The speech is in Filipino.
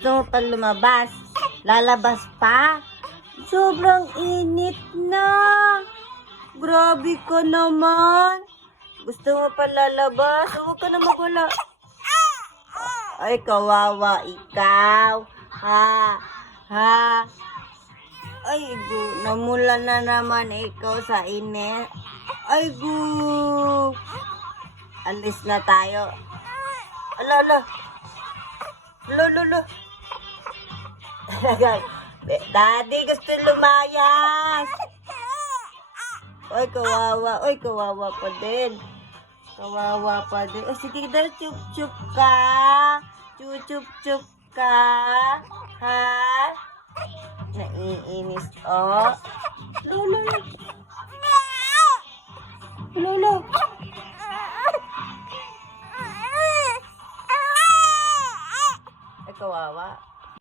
Gusto mo pa lumabas? Lalabas pa? Sobrang init na. Grabe ka naman. Gusto mo pa lalabas? Huwag ka na magwala. Ay, kawawa ikaw. Ha? Ha? Ay, gu. Namula na naman ikaw sa init. Ay, gu. Alis na tayo. Ala, ala. Ala, ala, ala. Daddy, gusto lumayas. Ay, kawawa. Ay, kawawa pa din. Kawawa pa din. Oh, sige daw, chup-chup ka. Chup-chup ka. Ha? Naiinis, oh. Lolo. Lolo. Ay, kawawa.